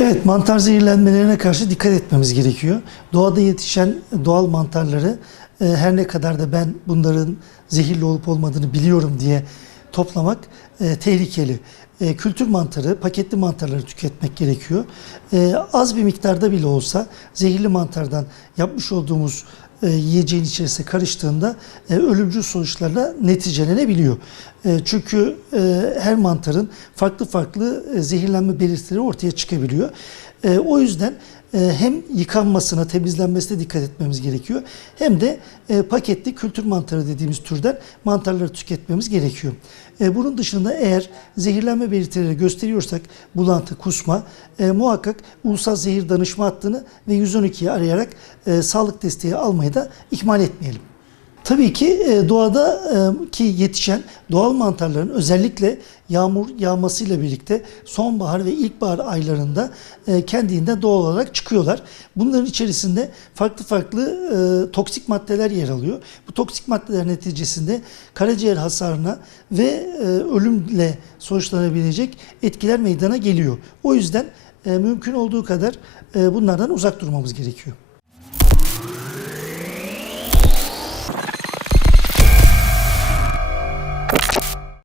Evet, mantar zehirlenmelerine karşı dikkat etmemiz gerekiyor. Doğada yetişen doğal mantarları e, her ne kadar da ben bunların zehirli olup olmadığını biliyorum diye toplamak e, tehlikeli. E, kültür mantarı, paketli mantarları tüketmek gerekiyor. E, az bir miktarda bile olsa zehirli mantardan yapmış olduğumuz e, yiyeceğin içerisine karıştığında ölümcül sonuçlarla neticelenebiliyor. Çünkü her mantarın farklı farklı zehirlenme belirtileri ortaya çıkabiliyor. O yüzden hem yıkanmasına, temizlenmesine dikkat etmemiz gerekiyor. Hem de paketli kültür mantarı dediğimiz türden mantarları tüketmemiz gerekiyor. Bunun dışında eğer zehirlenme belirtileri gösteriyorsak bulantı, kusma e, muhakkak Ulusal Zehir Danışma Hattı'nı ve 112'yi arayarak e, sağlık desteği almayı da ihmal etmeyelim. Tabii ki e, doğada e, ki yetişen doğal mantarların özellikle yağmur yağmasıyla birlikte sonbahar ve ilkbahar aylarında e, kendiliğinden doğal olarak çıkıyorlar. Bunların içerisinde farklı farklı toksik maddeler yer alıyor. Bu toksik maddeler neticesinde karaciğer hasarına ve ölümle sonuçlanabilecek etkiler meydana geliyor. O yüzden mümkün olduğu kadar bunlardan uzak durmamız gerekiyor.